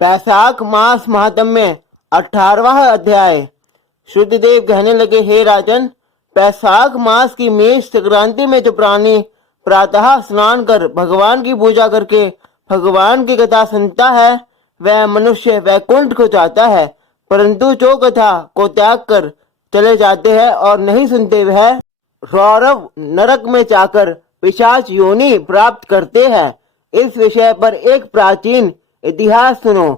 बैसाख मास महात्म्य 18वां अध्याय। शुद्धदेव कहने लगे, हे राजन, बैसाख मास की मेष संक्रांति में जो प्राणी प्रातः स्नान कर भगवान की पूजा करके भगवान की कथा सुनता है वह मनुष्य वैकुंठ को जाता है, परंतु जो कथा को त्याग कर चले जाते हैं और नहीं सुनते वह रौरव नरक में जाकर पिशाच योनि प्राप्त करते हैं। इस विषय पर एक प्राचीन इतिहास सुनो।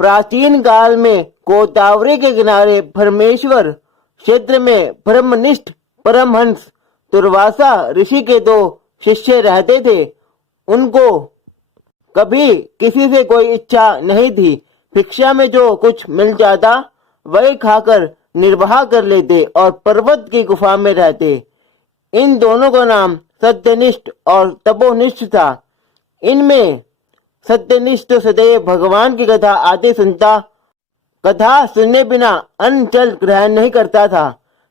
प्राचीन काल में गोदावरी के किनारे परमेश्वर क्षेत्र में ब्रह्मनिष्ठ परमहंस दुर्वासा ऋषि के दो शिष्य रहते थे। उनको कभी किसी से कोई इच्छा नहीं थी। भिक्षा में जो कुछ मिल जाता वही खाकर निर्वाह कर लेते और पर्वत की गुफा में रहते। इन दोनों का नाम सत्यनिष्ठ और तपोनिष्ठ था। इनमें सत्यनिष्ठ सदैव भगवान की कथा आदि सुनता, कथा सुनने बिना अन्न जल ग्रहण नहीं करता था।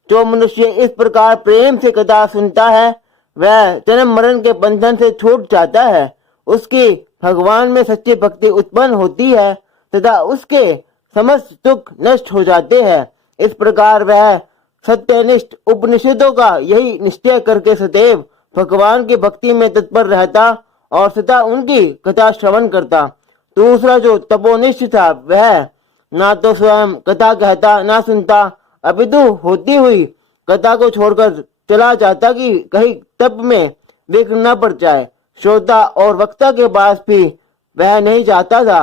जो मनुष्य इस प्रकार प्रेम से कथा सुनता है वह जन्म मरण के बंधन से छूट जाता है। उसकी भगवान में सच्ची भक्ति उत्पन्न होती है तथा उसके समस्त दुख नष्ट हो जाते हैं। इस प्रकार वह सत्यनिष्ठ उपनिषदों का यही निश्चय करके सदैव भगवान की भक्ति में तत्पर रहता और सदा उनकी कथा श्रवण करता। दूसरा जो तपोनिष्ठ था वह ना तो स्वयं कथा कहता ना सुनता, अपितु होती हुई कथा को छोड़कर चला जाता कि कहीं तप में विघ्न न पड़ जाए। श्रोता और वक्ता के पास भी वह नहीं जाता था।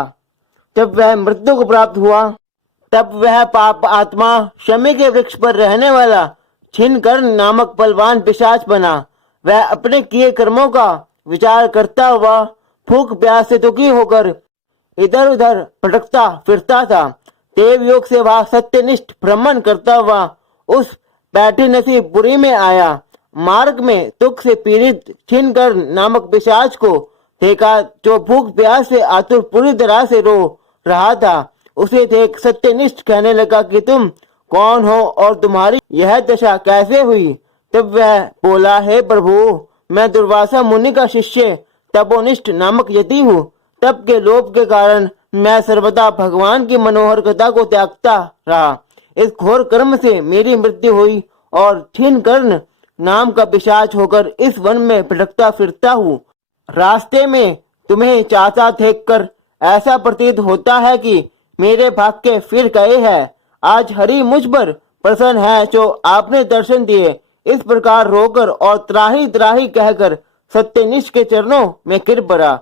जब वह मृत्यु को प्राप्त हुआ तब वह पाप आत्मा शमी के वृक्ष पर रहने वाला छिन्नकर्ण नामक बलवान पिशाच बना। वह अपने किए कर्मों का विचार करता हुआ भूख प्यास से दुखी होकर इधर उधर भटकता फिरता था। देवयोग से वह सत्यनिष्ठ भ्रमण करता हुआ उस बैठी नसीब पुरी में आया। मार्ग में दुख से पीड़ित छिन्नकर्ण नामक पिशाच को देखा जो भूख प्यास से आतुर पूरी तरह से रो रहा था। उसे देख सत्यनिष्ठ कहने लगा कि तुम कौन हो और तुम्हारी यह दशा कैसे हुई। तब वह बोला, हे प्रभु, मैं दुर्वासा मुनि का शिष्य तपोनिष्ठ नामक यति हूँ। तप के लोभ के कारण मैं सर्वदा भगवान की मनोहर कथा को त्यागता रहा। इस घोर कर्म से मेरी मृत्यु हुई और छिन्नकर्ण नाम का पिशाच होकर इस वन में भटकता फिरता हूँ। रास्ते में तुम्हें चाहता देखकर ऐसा प्रतीत होता है कि मेरे भाग्य फिर गए हैं। आज हरि मुझ पर प्रसन्न है जो आपने दर्शन दिए। इस प्रकार रोकर और त्राही त्राही कहकर सत्यनिष्ठ के चरणों में गिर पड़ा।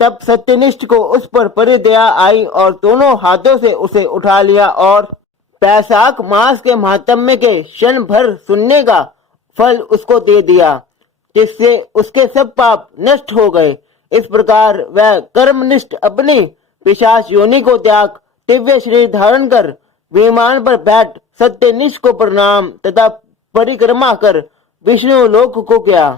तब सत्यनिष्ठ को उस पर बड़ी दया आई और दोनों हाथों से उसे उठा लिया और बैसाख मास के महात्म्य के क्षण भर सुनने का फल उसको दे दिया, जिससे उसके सब पाप नष्ट हो गए। इस प्रकार वह कर्मनिष्ठ अपनी पिशाच योनि को त्याग दिव्य शरीर धारण कर विमान पर बैठ सत्यनिष्ठ को प्रणाम तथा परिक्रमा कर विष्णु लोक को गया।